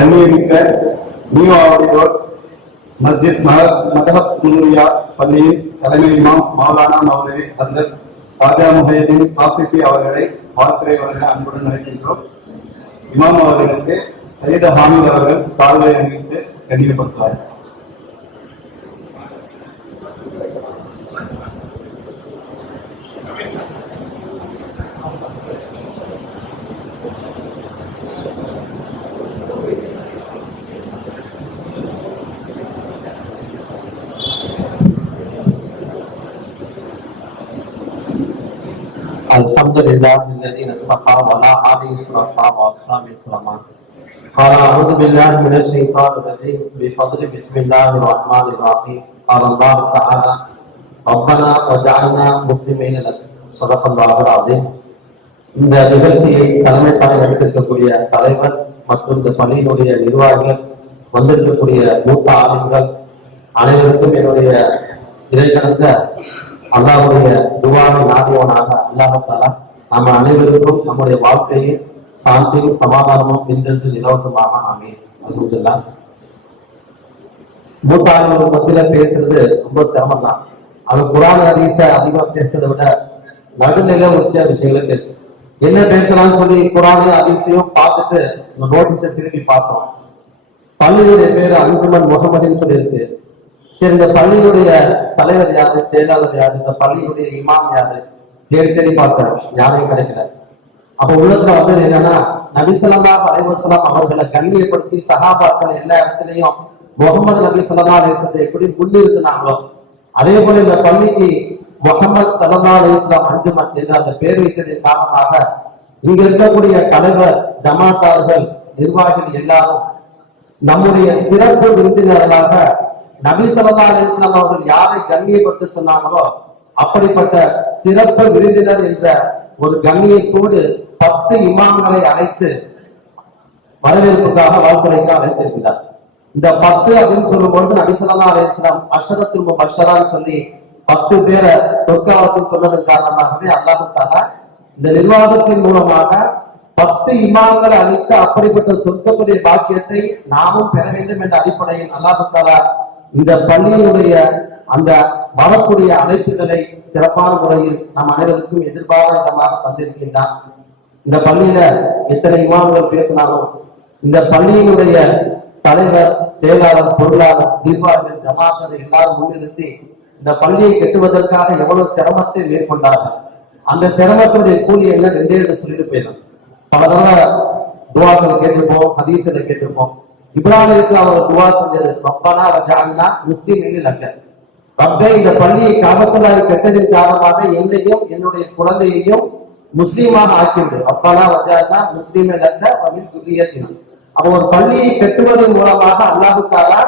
கண்ணியமிக்க new Avadi road மஸ்ஜித் மதஹப் நூரியா பள்ளியின் தலைமை இமாம் மௌலானா மௌலவி ஹஸ்ரத் ராஜா முஹைதீன் ஆசிஃபி அவர்களை வாழ்த்துறை வழங்க அன்புடன் அழைக்கின்றோம். இமாம் அவர்களுக்கு சையத் ஹாமித் அவர்கள் சால்வை அணிவித்து கண்ணியப்படுத்துவார். Alhamdulillah alladhina istafa wa la hadi istafa wa ashabi ulama. Qala a'udhu billahi minash shaitanir rajim bi fadli bismillahir rahmanir rahim. Qala Allah ta'ala Rabbana waj'alna muslimina lak. Sadaqallahul azim. இந்த நிகழ்ச்சியை தலைமை தாங்கி எடுத்திருக்கக்கூடிய தலைவர் மற்றும் இந்த பள்ளியினுடைய நிர்வாகிகள், வந்திருக்கக்கூடிய மூத்த ஆளுங்கள் அனைவருக்கும் என்னுடைய இறைகணந்த அல்லாஹ்வுடைய துஆவை நாடியவனாக அல்லாஹ் நம்ம அனைவருக்கும் நம்முடைய வாழ்க்கையில் சாந்தியும் சமாதானமும் என்றென்று நிலவட்டுமாக ஆமீன். அல்ஹம்துலில்லாஹ். மூத்த ஆளுநர் மத்தியில பேசுறது ரொம்ப சிரமம் தான். அவன் குர்ஆன் ஹதீஸ அதிகமா பேசுறதை விட நடுநிலை ஒரு சில விஷயங்களை பேசு. என்ன பேசலாம்னு சொல்லி குர்ஆனையும் ஹதீஸையும் பார்த்துட்டு நோட்டீஸை திருப்பி பார்த்தோம். பள்ளியுடைய பேரு அஞ்சுமன் முகமதுன்னு சொல்லி இருக்கு. சரி, இந்த பள்ளியுடைய தலைவர் யாரு, செயலாளர் யாரு, இந்த பள்ளியுடைய இமாம் யாரு தேடி பார்த்தேன், யாரையும் கிடைக்கல. அப்ப உள்ளத்துல வந்தது என்னன்னா, நபி ஸல்லல்லாஹு அலைஹி வஸல்லம் அவர்களை கண்ணியப்படுத்தி சஹாபாக்கள் எல்லா இடத்துலயும் முகமது நபி ஸல்லல்லாஹு அலைஹி வஸல்லம் எப்படி முன்னிறுத்தினாங்களோ அதே போல இந்த பள்ளிக்கு முகமது ஸல்லல்லாஹு அலைஹி வஸல்லம் அஞ்சுமன் என்ற அந்த பேர் வைத்ததின் காரணமாக இங்க இருக்கக்கூடிய தலைவர், ஜமாத்தார்கள், நிர்வாகிகள் எல்லாரும் நம்முடைய சிறப்பு விருந்தினர்களாக நபி ஸல்லல்லாஹு அலைஹி வஸல்லம் அவர்கள் யாரை கண்ணியப்படுத்த சொன்னாங்களோ அப்படிப்பட்ட சிறப்பு விருந்தினர் என்ற ஒரு கண்ணியத்தோடு 10 இமாம்களை அழைத்து வரவேற்புக்காக வாழ்த்துறைக்கு அழைத்திருக்கிறார். இந்த 10 அப்படின்னு சொல்லும் பொழுது நபி ஸல்லல்லாஹு அலைஹி வஸல்லம் அஷரத்துல் முபஷ்ஷரான்னு சொல்லி 10 பேரை சொர்க்கவாசி சொன்னதன் காரணமாகவே அல்லாஹ் தஆலா இந்த நிர்வாகத்தின் மூலமாக 10 இமாம்களை அளித்து அப்படிப்பட்ட சொர்க்கத்துடைய பாக்கியத்தை நாமும் பெற வேண்டும் என்ற அடிப்படையில் அல்லாஹ் தஆலா இந்த பள்ளியினுடைய அந்த வரக்கூடிய அழைப்புகளை சிறப்பான முறையில் நம் அனைவருக்கும் எதிர்பாராதமாக தந்திருக்கின்றான். இந்த பள்ளியில எத்தனை இமாம்கள் பேசினாலும் இந்த பள்ளியினுடைய தலைவர், செயலாளர், பொருளாளர், நிர்வாகிகள், ஜமாத்தர் எல்லாரும் முன்னிறுத்தி இந்த பள்ளியை கட்டுவதற்காக எவ்வளவு சிரமத்தை மேற்கொண்டார்கள். அந்த சிரமத்துடைய கூலி என்ன 2 சொல்லிட்டு போயிடும். பல தடவை துஆக்கள் கேட்டிருப்போம், ஹதீஸ்ல கேட்டிருப்போம். இப்ராஹிம் அலைஹிஸ்ஸலாம் அவர் துஆ செஞ்சது, ரப்பனா வஜஅல்னா முஸ்லிமீன லக்க. ரப்பே, இந்த பள்ளியை காபத்துல்லாஹை கட்டதின் காரணமாக என்னையும் என்னுடைய குழந்தையையும் முஸ்லீமாக ஆக்கிவிடு. ரப்பனா வஜஅல்னா முஸ்லிமீன லக்க வ மின் துர்ரியத்தினா. அப்ப ஒரு பள்ளியை கட்டுவதன் மூலமாக அல்லாஹ் தஆலா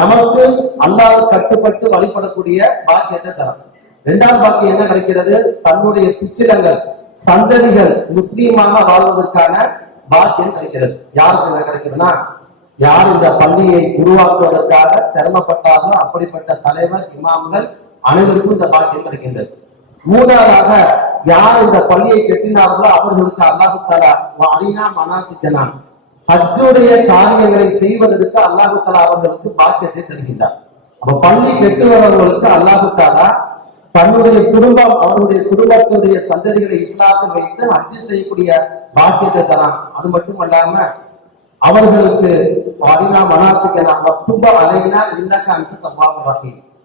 நமக்கு அல்லாஹ் கட்டுப்பட்டு வழிபடக்கூடிய பாக்கியத்தை தரும். 2வது பாக்கியம் என்ன கிடைக்கிறது? தன்னுடைய பிச்சிலங்கள், சந்ததிகள் முஸ்லீமாக வாழ்வதற்கான பாக்கியம் கிடைக்கிறது. யாருக்கு கிடைக்கிறதுனா, யார் இந்த பள்ளியை உருவாக்குவதற்காக சிரமப்பட்டார்களோ அப்படிப்பட்ட தலைவர், இமாம்கள் அனைவருக்கும் இந்த பாக்கியம் கிடைக்கின்றது. 3வதாக யார் இந்த பள்ளியை கட்டினார்களோ அவர்களுக்கு அல்லாஹ் தஆலா வஅரினா மனாசிக்கனா, ஹஜ்ஜுடைய காரியங்களை செய்வதற்கு அல்லாஹ் தஆலா அவர்களுக்கு பாக்கியத்தை தருகின்றார். அப்ப பள்ளி கட்டுபவர்களுக்கு அல்லாஹ் தஆலா தன்னுடைய குடும்பம், அவருடைய குடும்பத்துடைய சந்ததிகளை இஸ்லாத்தில் வைத்து ஹஜ் செய்யக்கூடிய பாக்கியத்தை தரான். அது மட்டுமல்லாம அவர்களுக்கு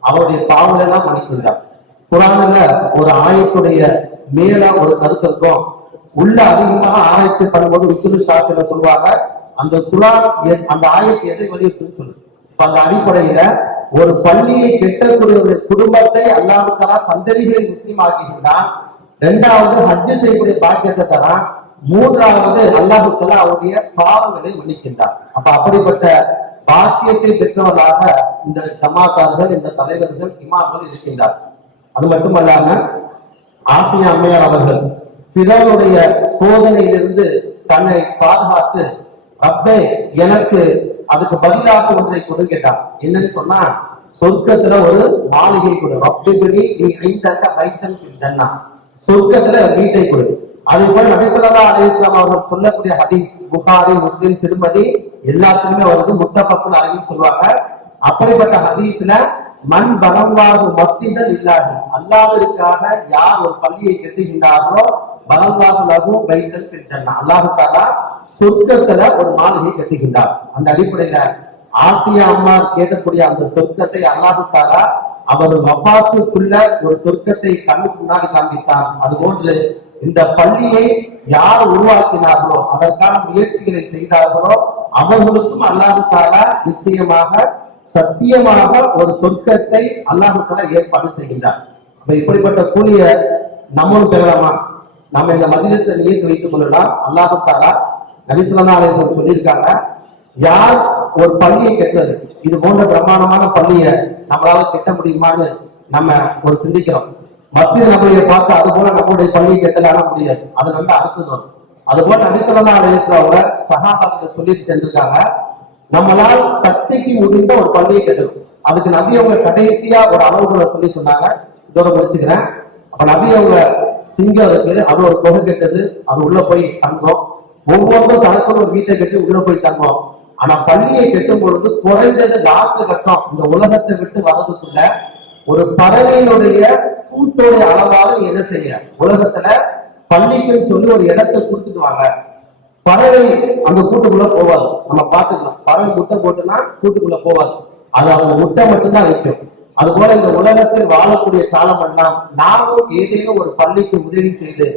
அவருடைய பாவங்கள் எல்லாம் மன்னிக்கின்றார். குர்ஆன்ல ஒரு ஆயத்துடைய மேல ஒரு கருத்துக்கும் உள்ள அதிகமாக ஆராய்ச்சி பண்ணும்போது உஸ்ஸூல் ஷாஃபில சொல்வாங்க, அந்த குர்ஆன் அந்த ஆயத்து எதை வலியுறுத்துன்னு சொல்லுது. அந்த அடிப்படையில ஒரு பள்ளியை கட்டக்கூடிய ஒரு குடும்பத்தை அல்லாஹ் தஆலா சந்ததிகளை முஸ்லீம் ஆக்கின்றான். 2வது ஹஜ் செய்யக்கூடிய பாக்கியத்தை தரான். 3வது அல்லாஹ் தஆலா அவருடைய பாவங்களை மன்னிக்கின்றார். அப்ப அப்படிப்பட்ட பாக்கியத்தை பெற்றவர்களாக இந்த ஜமாத்தார்கள், இந்த தலைவர்கள், இமாம்கள் இருக்கின்றார். அது மட்டுமல்லாம ஆசியா அம்மையார் அவர்கள் பிறருடைய சோதனையிலிருந்து தன்னை பாதுகாத்து, ரப்பே எனக்கு அதுக்கு பதிலாக ஒன்றை கொடு கேட்டார். என்னன்னு சொன்னா, சொர்க்கத்துல ஒரு மாளிகை கொடு. ரப்பிபனி நீ ஐந்தக பைத்தன் ஃபில் ஜன்னah, சொர்க்கத்துல வீட்டை கொடு. அதே போல நபி ஸல்லல்லாஹு அலைஹி வஸல்லம் அவர்கள் சொல்லக்கூடிய ஹதீஸ் புகாரி, முஸ்லிம், திருமதி எல்லாத்துக்குமே வருது, முத்தஃபக்குன் அலைஹின்னு சொல்லுவாங்க. அப்படிப்பட்ட ஹதீஸ்ல மன் பனல்லாஹு மஸ்ஜிதன் லில்லாஹி, அல்லாஹ்விற்காக யார் ஒரு பள்ளியை கட்டுகின்றார்களோ பனல்லாஹு லஹு பைத்தன் ஃபில் ஜன்னah, அல்லாஹ் தஆலா சொர்க்கத்துல ஒரு மாளிகை கட்டுகின்றார். அந்த அடிப்படையில ஆசியா அம்மா கேட்கக்கூடிய அந்த சொர்க்கத்தை அல்லாஹ் தஆலா அவர் வஃபாத்துக்குள்ள ஒரு சொர்க்கத்தை கண்ணுக்கு முன்னாடி காண்பித்தார். அதுபோன்று இந்த பள்ளியை யார் உருவாக்கினார்களோ, அதற்கான முயற்சிகளை செய்தார்களோ, அவர்களுக்கும் அல்லாஹ் தஆலா நிச்சயமாக சத்தியமாக ஒரு சொர்க்கத்தை அல்லாஹ் தஆலா ஏற்பாடு செய்கின்றார். அப்ப இப்படிப்பட்ட கூலிய நம்மளும் பெறலாமா? நம்ம இந்த மஜ்லிஸை நியத்து வைத்துக் கொள்ளலாம். அல்லாஹ் தஆலா நபி ஸல்லல்லாஹு அலைஹி வஸல்லம் சொல்லியிருக்காங்க, யார் ஒரு பள்ளியை கட்டுறது, இது போன்ற பிரம்மாண்டமான பள்ளியை நம்மளால கட்ட முடியுமான்னு நம்ம ஒரு சிந்திக்கிறோம். மஸ்ஜித் நபவியை பார்த்து அது போல நம்மளுடைய பள்ளியை கட்டலான முடியாது, அது வந்து அடுத்தது வரும். அது போல நபி ஸல்லல்லாஹு அலைஹி வஸல்லம் சஹாபாக்கள் சொல்லிட்டு சென்றிருக்காங்க, நம்மளால் சக்திக்கு முடிந்த ஒரு பள்ளியை கட்டணும். அதுக்கு நபி அவங்க கடைசியா ஒரு அளவுகளை சொல்லி சொன்னாங்க. இதோட முடிச்சுக்கிறேன். அப்ப நபி அவங்க சிங்கம் இருக்கு, அது ஒரு தொகை கெட்டது, அது உள்ள போய் தங்கும். ஒவ்வொன்றும் தனக்கு ஒரு வீட்டை கட்டி உள்ள போய் தங்கும். ஆனா பள்ளியை கட்டும் பொழுது குறைஞ்சது லாஸ்ட் கட்டம் இந்த உலகத்தை விட்டு வர்றதுக்குள்ள ஒரு பறவையினுடைய கூட்டோடைய அளவாக நீ என்ன செய்ய, உலகத்துல பள்ளிக்குன்னு சொல்லி ஒரு இடத்தை கொடுத்துட்டு வாங்க. பறவை அந்த கூட்டுக்குள்ள போவாது, நம்ம பார்த்துக்கலாம். பறவை முட்டை போட்டுன்னா கூட்டுக்குள்ள போவாது, அது அவங்க முட்டை மட்டும்தான் வைக்கும். அது போல இந்த உலகத்தில் வாழக்கூடிய காலம் எல்லாம் நாமும் ஏதேனும் ஒரு பள்ளிக்கு உதவி செய்து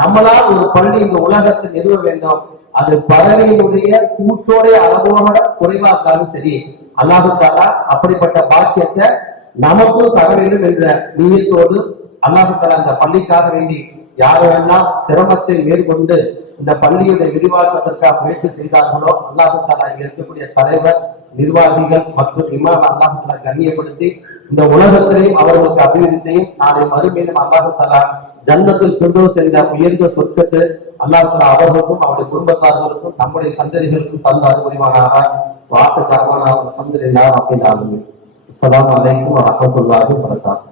நம்மளால் ஒரு பள்ளி இந்த உலகத்தில் நிறுவ வேண்டும். அது பறவையினுடைய கூட்டோடைய அளவோட குறைவா இருந்தாலும் சரி, அல்லாஹ் தஆலா அப்படிப்பட்ட பாக்கியத்தை நமக்கும் தர வேண்டும் என்ற நியத்தோடு அல்லாஹ் தஆலா அந்த பள்ளிக்காக வேண்டி யாரெல்லாம் சிரமத்தை மேற்கொண்டு இந்த பள்ளியுடைய விரிவாக்கத்திற்காக முயற்சி செய்தார்களோ அல்லாஹ் தஆலா இங்க இருக்கக்கூடிய தலைவர், நிர்வாகிகள் மற்றும் இமாம் அல்லாஹ் தஆலா கண்ணியப்படுத்தி இந்த உலகத்திலையும் அவர்களுக்கு அபிவிருத்தியும் நாளை மறுமையிலும் அல்லாஹ் தஆலா ஜன்னத்துல் ஃபிர்தௌஸ் என்ற உயர்ந்த சொர்க்கத்தை அல்லாஹ் தஆலா அவர்களுக்கும் அவருடைய குடும்பத்தார்களுக்கும் நம்முடைய சந்ததிகளுக்கும் தந்தார் புரிவானாக. வாக்கு காரணமாக அல்ஹம்துலில்லாஹ் ரப்பில் ஆலமீன். அஸ்ஸலாமு அலைக்கும் வரஹ்மத்துல்லாஹி வபரகாத்துஹு.